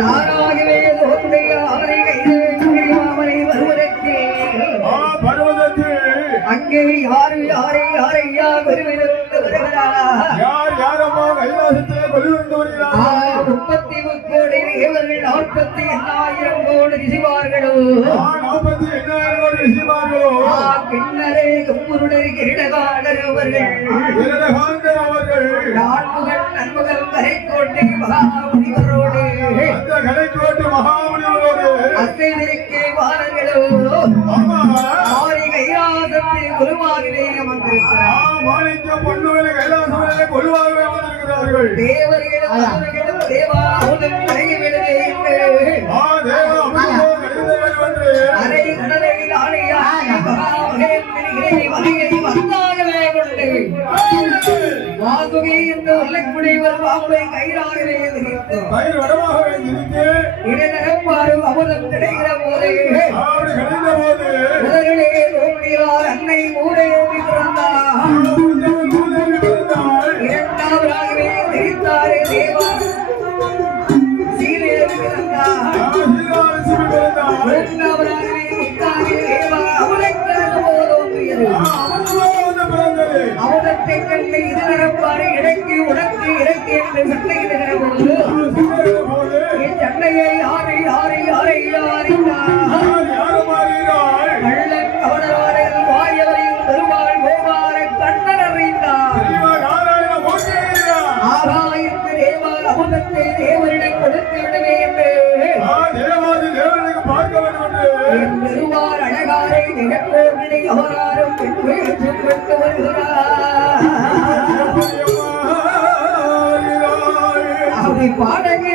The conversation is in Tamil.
நானாகவே தோன்றிய அவரை அவரை வருவதற்கு அங்கே யாரு யாரையா வருவதற்கு வருகிறார் யார் யாரம்மா கைலாசத்திலே வருவதற்கு வருகிறார் 33 கோடி தேவர்கள் 48,000 கோடி ரிஷிமார்களோ 48,000 கோடி ரிஷிமார்களோ கிண்ணரே கும்முருடர் கிரீடகாண்டர் அவர்கள் நான்முகன் நன்முகன் கரைக்கோட்டை மகாமுனிவரோடு அந்த கரைக்கோட்டை மகாமுனிவரோடு அசைவிருக்கே வாரங்களோ ஆரி கைலாசத்தில் குருவாகவே அமர்ந்திருக்கிறார் மாணிக்கம் பொண்ணுகளை கைலாசத்திலே குருவாகவே அமர்ந்திருக்கிறார்கள் தேவர்களும் தேவாவுடன் கரையவிடவே அரை கடலையில் ஆணையாய் மகாமகேந்திரி வகையை வந்தாகவே கொண்டு வாசுகி என்று சொல்லக்கூடியவர் பாம்பை கயிறாகவே இடநகப்பாறு அமுதம் கிடைக்கிற போது முதலிலே தோன்றினார் அன்னை மூடையோடி பிறந்தார் இரண்டாவதாகவே தெரிந்தாரே தேவா சீரேவி பிறந்தார் மூன்றாவதாகவே முத்தாகி தேவா அமுதக்கிழக்கு போதோன்றியது அமுதத்தை கண்டு இது நடப்பாரு இடைக்கு உனக்கு இடைக்கு என்று சண்டையிடுகிற போது இச்சண்டையை யாரை யாரை யாரை கள்ளன் கவனவாரையில் வாயவரையில் பெருமாள் கோபார கண்ணன் அறிந்தார் ஆகாயத்து தேவா அமுதத்தை தேவரிடம் கொடுத்து விடவே என்று பெருமாள் அழகாரை நிகழ்வோர்களை அவராரும் பெற்று வருகிறார் அப்படி பாடகே